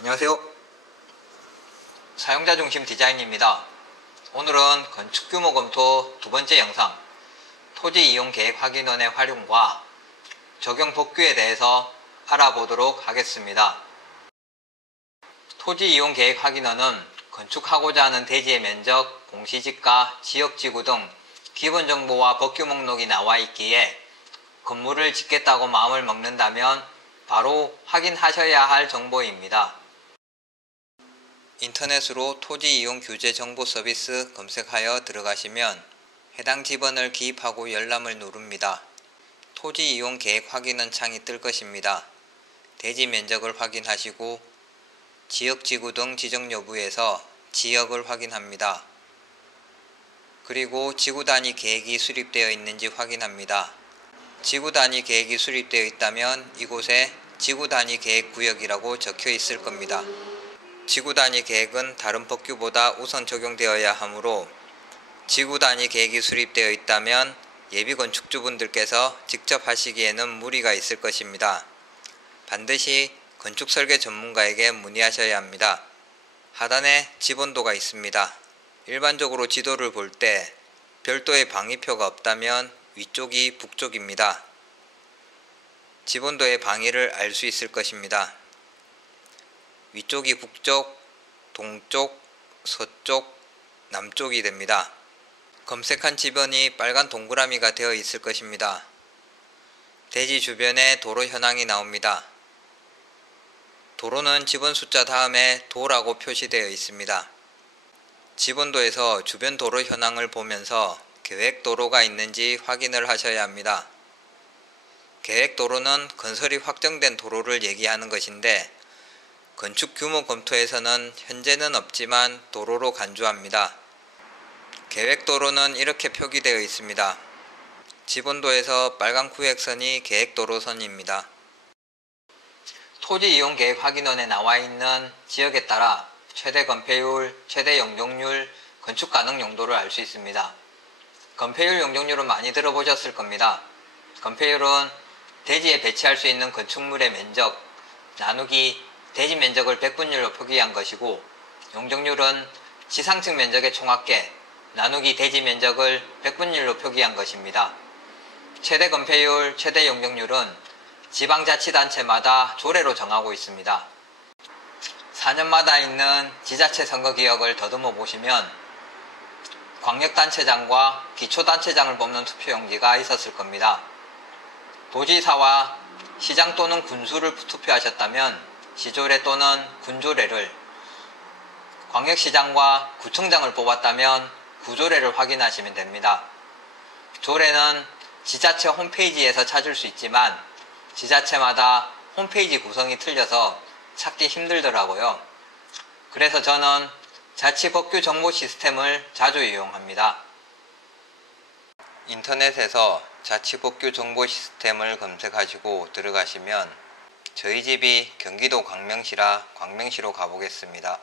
안녕하세요. 사용자 중심 디자인입니다. 오늘은 건축 규모 검토 두 번째 영상, 토지 이용 계획 확인원의 활용과 적용 법규에 대해서 알아보도록 하겠습니다. 토지 이용 계획 확인원은 건축하고자 하는 대지의 면적, 공시지가, 지역지구 등 기본 정보와 법규 목록이 나와 있기에 건물을 짓겠다고 마음을 먹는다면 바로 확인하셔야 할 정보입니다. 인터넷으로 토지 이용 규제 정보 서비스 검색하여 들어가시면 해당 지번을 기입하고 열람을 누릅니다. 토지 이용 계획 확인원 창이 뜰 것입니다. 대지 면적을 확인하시고 지역 지구 등 지정 여부에서 지역을 확인합니다. 그리고 지구 단위 계획이 수립되어 있는지 확인합니다. 지구 단위 계획이 수립되어 있다면 이곳에 지구 단위 계획 구역이라고 적혀 있을 겁니다. 지구 단위 계획은 다른 법규보다 우선 적용되어야 하므로 지구 단위 계획이 수립되어 있다면 예비 건축주분들께서 직접 하시기에는 무리가 있을 것입니다. 반드시 건축 설계 전문가에게 문의하셔야 합니다. 하단에 지번도가 있습니다. 일반적으로 지도를 볼 때 별도의 방위표가 없다면 위쪽이 북쪽입니다. 지번도의 방위를 알 수 있을 것입니다. 위쪽이 북쪽, 동쪽, 서쪽, 남쪽이 됩니다. 검색한 지번이 빨간 동그라미가 되어 있을 것입니다. 대지 주변에 도로 현황이 나옵니다. 도로는 지번 숫자 다음에 도라고 표시되어 있습니다. 지번도에서 주변 도로 현황을 보면서 계획 도로가 있는지 확인을 하셔야 합니다. 계획 도로는 건설이 확정된 도로를 얘기하는 것인데 건축 규모 검토에서는 현재는 없지만 도로로 간주합니다. 계획 도로는 이렇게 표기되어 있습니다. 지번도에서 빨간 구획선이 계획 도로선입니다. 토지 이용 계획 확인원에 나와 있는 지역에 따라 최대 건폐율, 최대 용적률, 건축 가능 용도를 알 수 있습니다. 건폐율 용적률은 많이 들어보셨을 겁니다. 건폐율은 대지에 배치할 수 있는 건축물의 면적 나누기 대지 면적을 백분율로 표기한 것이고, 용적률은 지상층 면적의 총합계 나누기 대지 면적을 백분율로 표기한 것입니다. 최대 건폐율, 최대 용적률은 지방자치단체마다 조례로 정하고 있습니다. 4년마다 있는 지자체 선거기억을 더듬어 보시면 광역단체장과 기초단체장을 뽑는 투표용지가 있었을 겁니다. 도지사와 시장 또는 군수를 투표하셨다면 시조례 또는 군조례를, 광역시장과 구청장을 뽑았다면 구조례를 확인하시면 됩니다. 조례는 지자체 홈페이지에서 찾을 수 있지만 지자체마다 홈페이지 구성이 틀려서 찾기 힘들더라고요. 그래서 저는 자치법규 정보 시스템을 자주 이용합니다. 인터넷에서 자치법규 정보 시스템을 검색하시고 들어가시면 저희 집이 경기도 광명시라 광명시로 가보겠습니다.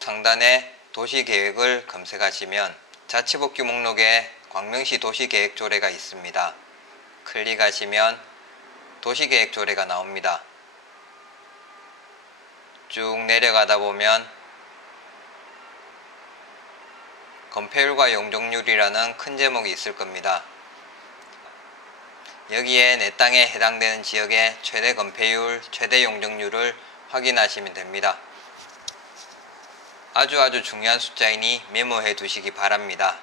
상단에 도시계획을 검색하시면 자치법규 목록에 광명시 도시계획 조례가 있습니다. 클릭하시면 도시계획 조례가 나옵니다. 쭉 내려가다 보면 건폐율과 용적률이라는 큰 제목이 있을 겁니다. 여기에 내 땅에 해당되는 지역의 최대 건폐율, 최대 용적률을 확인하시면 됩니다. 아주 중요한 숫자이니 메모해 두시기 바랍니다.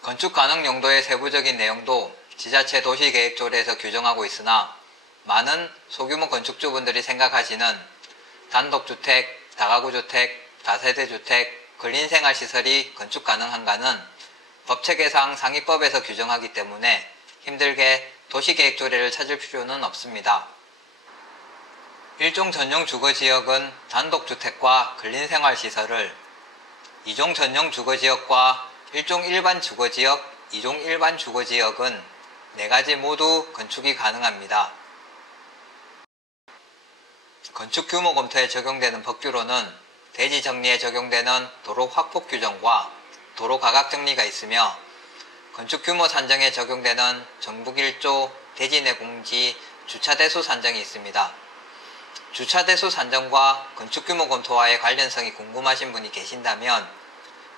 건축 가능 용도의 세부적인 내용도 지자체 도시계획조례에서 규정하고 있으나 많은 소규모 건축주분들이 생각하시는 단독주택, 다가구주택, 다세대주택, 근린생활시설이 건축 가능한가는 법체계상 상위법에서 규정하기 때문에 힘들게 도시계획조례를 찾을 필요는 없습니다. 일종 전용 주거지역은 단독주택과 근린생활시설을, 이종 전용 주거지역과 일종 일반 주거지역, 이종 일반 주거지역은 4가지 모두 건축이 가능합니다. 건축 규모 검토에 적용되는 법규로는 대지 정리에 적용되는 도로 확폭 규정과 도로 가각 정리가 있으며 건축 규모 산정에 적용되는 정북 1조 대지 내 공지 주차 대수 산정이 있습니다. 주차 대수 산정과 건축 규모 검토와의 관련성이 궁금하신 분이 계신다면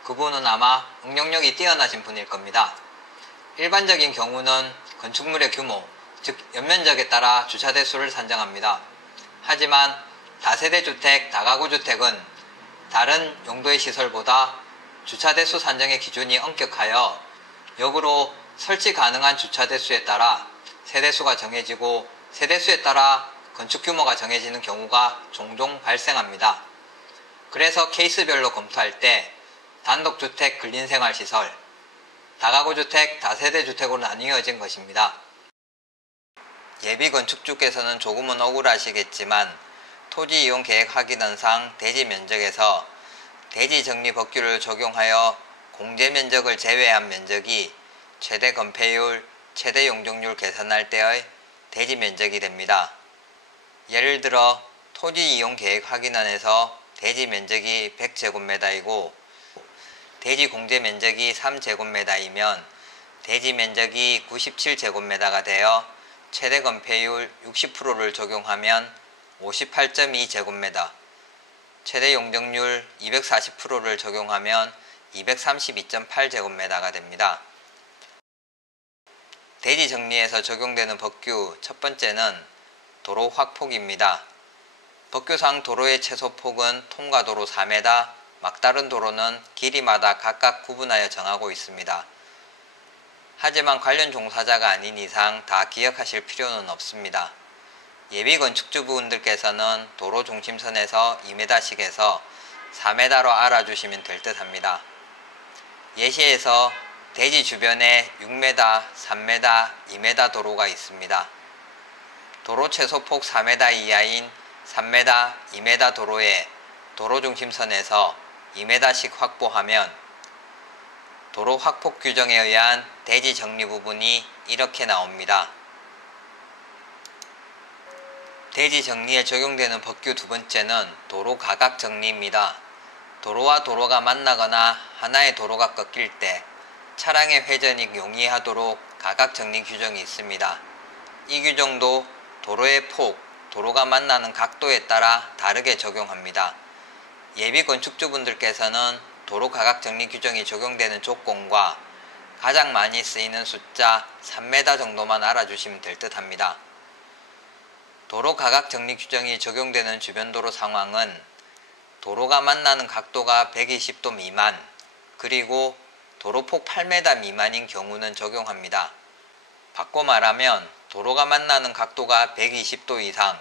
그분은 아마 응용력이 뛰어나신 분일 겁니다. 일반적인 경우는 건축물의 규모, 즉 연면적에 따라 주차 대수를 산정합니다. 하지만 다세대주택, 다가구주택은 다른 용도의 시설보다 주차 대수 산정의 기준이 엄격하여 역으로 설치 가능한 주차 대수에 따라 세대수가 정해지고 세대수에 따라 건축 규모가 정해지는 경우가 종종 발생합니다. 그래서 케이스별로 검토할 때 단독주택 근린생활시설, 다가구주택, 다세대주택으로 나뉘어진 것입니다. 예비건축주께서는 조금은 억울하시겠지만 토지이용계획확인원상 대지면적에서 대지정리법규를 적용하여 공제면적을 제외한 면적이 최대 건폐율, 최대 용적률 계산할 때의 대지면적이 됩니다. 예를 들어 토지이용계획확인원에서 대지면적이 100제곱미터이고 대지공제면적이 3제곱미터이면 대지면적이 97제곱미터가 되어 최대 건폐율 60%를 적용하면 58.2제곱미터, 최대 용적률 240%를 적용하면 232.8제곱미터가 됩니다. 대지 정리에서 적용되는 법규 첫 번째는 도로 확폭입니다. 법규상 도로의 최소폭은 통과도로 4m, 막다른 도로는 길이마다 각각 구분하여 정하고 있습니다. 하지만 관련 종사자가 아닌 이상 다 기억하실 필요는 없습니다. 예비건축주분들께서는 도로 중심선에서 2m씩에서 4m로 알아주시면 될 듯 합니다. 예시에서 대지 주변에 6m, 3m, 2m 도로가 있습니다. 도로 최소폭 4m 이하인 3m, 2m 도로에 도로 중심선에서 2m씩 확보하면 도로 확폭 규정에 의한 대지 정리 부분이 이렇게 나옵니다. 대지 정리에 적용되는 법규 두 번째는 도로 가각 정리입니다. 도로와 도로가 만나거나 하나의 도로가 꺾일 때 차량의 회전이 용이하도록 가각 정리 규정이 있습니다. 이 규정도 도로의 폭, 도로가 만나는 각도에 따라 다르게 적용합니다. 예비 건축주분들께서는 도로 가각 정리 규정이 적용되는 조건과 가장 많이 쓰이는 숫자 3m 정도만 알아주시면 될 듯 합니다. 도로 가각 정리 규정이 적용되는 주변도로 상황은 도로가 만나는 각도가 120도 미만, 그리고 도로폭 8m 미만인 경우는 적용합니다. 바꿔 말하면 도로가 만나는 각도가 120도 이상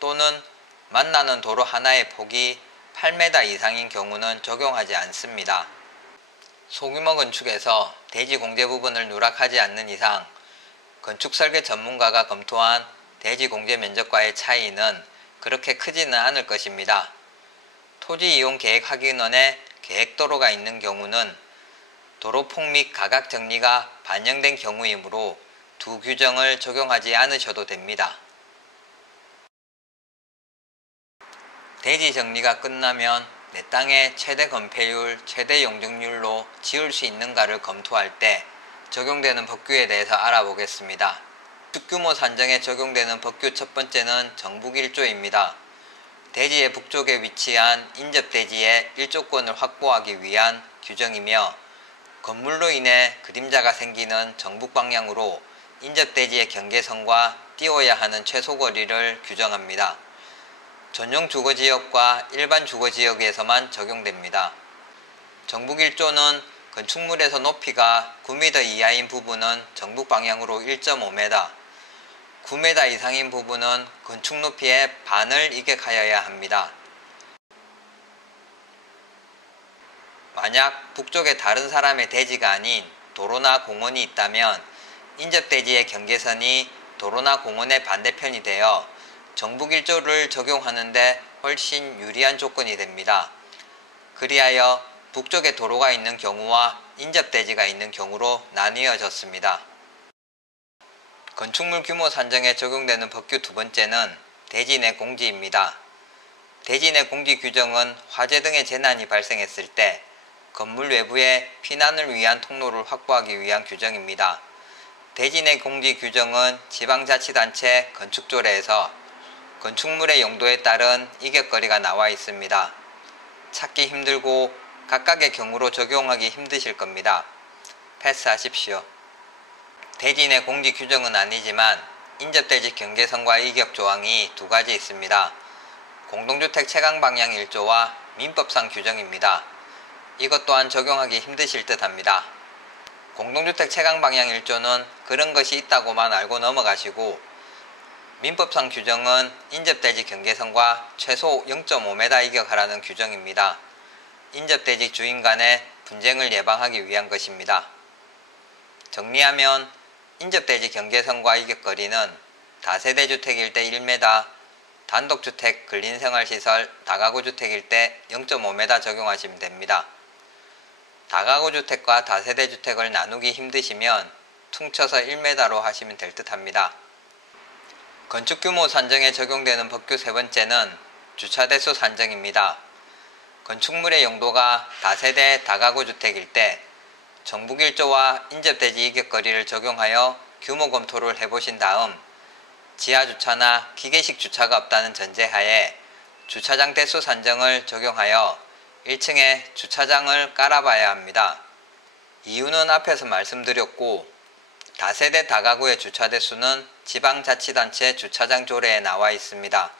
또는 만나는 도로 하나의 폭이 8m 이상인 경우는 적용하지 않습니다. 소규모 건축에서 대지 공제 부분을 누락하지 않는 이상 건축설계 전문가가 검토한 대지 공제 면적과의 차이는 그렇게 크지는 않을 것입니다. 토지이용계획확인원에 계획도로가 있는 경우는 도로폭 및 가각 정리가 반영된 경우이므로 두 규정을 적용하지 않으셔도 됩니다. 대지 정리가 끝나면 내 땅의 최대 건폐율, 최대 용적률로 지을 수 있는가를 검토할 때 적용되는 법규에 대해서 알아보겠습니다. 축규모 산정에 적용되는 법규 첫 번째는 정북 1조입니다. 대지의 북쪽에 위치한 인접대지의 일조권을 확보하기 위한 규정이며 건물로 인해 그림자가 생기는 정북 방향으로 인접대지의 경계선과 띄워야 하는 최소거리를 규정합니다. 전용 주거지역과 일반 주거지역에서만 적용됩니다. 정북 1조는 건축물에서 높이가 9m 이하인 부분은 정북 방향으로 1.5m, 9m 이상인 부분은 건축 높이의 반을 이격하여야 합니다. 만약 북쪽에 다른 사람의 대지가 아닌 도로나 공원이 있다면 인접대지의 경계선이 도로나 공원의 반대편이 되어 정북 1조를 적용하는데 훨씬 유리한 조건이 됩니다. 그리하여 북쪽에 도로가 있는 경우와 인접대지가 있는 경우로 나뉘어졌습니다. 건축물 규모 산정에 적용되는 법규 두 번째는 대지 내 공지입니다. 대지 내 공지 규정은 화재 등의 재난이 발생했을 때 건물 외부에 피난을 위한 통로를 확보하기 위한 규정입니다. 대지 내 공지 규정은 지방자치단체 건축조례에서 건축물의 용도에 따른 이격거리가 나와 있습니다. 찾기 힘들고 각각의 경우로 적용하기 힘드실 겁니다. 패스하십시오. 대지 내 공지 규정은 아니지만 인접대지 경계선과 이격 조항이 두 가지 있습니다. 공동주택 채광 방향 1조와 민법상 규정입니다. 이것 또한 적용하기 힘드실 듯 합니다. 공동주택 채광 방향 1조는 그런 것이 있다고만 알고 넘어가시고, 민법상 규정은 인접대지 경계선과 최소 0.5m 이격하라는 규정입니다. 인접대지 주인 간의 분쟁을 예방하기 위한 것입니다. 정리하면 인접대지 경계선과 이격거리는 다세대 주택일 때 1m, 단독주택, 근린생활시설, 다가구 주택일 때 0.5m 적용하시면 됩니다. 다가구 주택과 다세대 주택을 나누기 힘드시면 퉁쳐서 1m로 하시면 될 듯 합니다. 건축규모 산정에 적용되는 법규 세 번째는 주차대수 산정입니다. 건축물의 용도가 다세대 다가구 주택일 때 정북 1조와 인접대지 이격거리를 적용하여 규모 검토를 해보신 다음 지하주차나 기계식 주차가 없다는 전제하에 주차장 대수 산정을 적용하여 1층에 주차장을 깔아봐야 합니다. 이유는 앞에서 말씀드렸고, 다세대 다가구의 주차 대수는 지방자치단체 주차장 조례에 나와 있습니다.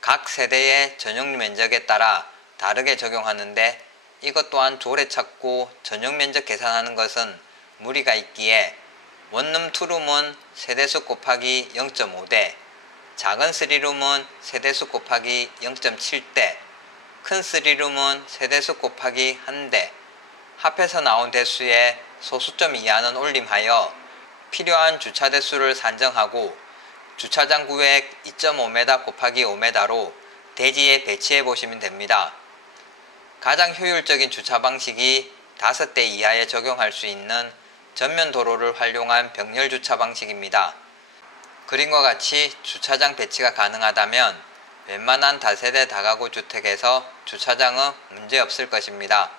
각 세대의 전용 면적에 따라 다르게 적용하는데, 이것 또한 조례 찾고 전용 면적 계산하는 것은 무리가 있기에 원룸 투룸은 세대수 곱하기 0.5대, 작은 3룸은 세대수 곱하기 0.7대, 큰 3룸은 세대수 곱하기 1대, 합해서 나온 대수에 소수점 이하는 올림하여 필요한 주차 대수를 산정하고 주차장 구획 2.5m 곱하기 5m로 대지에 배치해 보시면 됩니다. 가장 효율적인 주차 방식이 5대 이하에 적용할 수 있는 전면 도로를 활용한 병렬 주차 방식입니다. 그림과 같이 주차장 배치가 가능하다면 웬만한 다세대 다가구 주택에서 주차장은 문제없을 것입니다.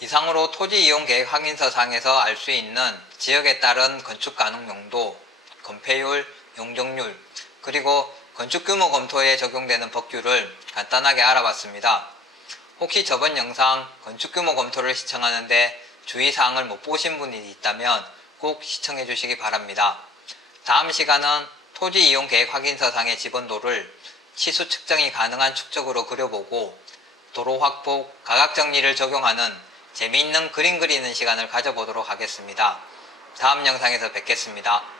이상으로 토지이용계획 확인서상에서 알 수 있는 지역에 따른 건축 가능 용도, 건폐율, 용적률, 그리고 건축규모 검토에 적용되는 법규를 간단하게 알아봤습니다. 혹시 저번 영상 건축규모 검토를 시청하는데 주의사항을 못 보신 분이 있다면 꼭 시청해 주시기 바랍니다. 다음 시간은 토지이용계획 확인서상의 지번도를 치수 측정이 가능한 축적으로 그려보고 도로 확보, 가각정리를 적용하는 재미있는 그림 그리는 시간을 가져보도록 하겠습니다. 다음 영상에서 뵙겠습니다.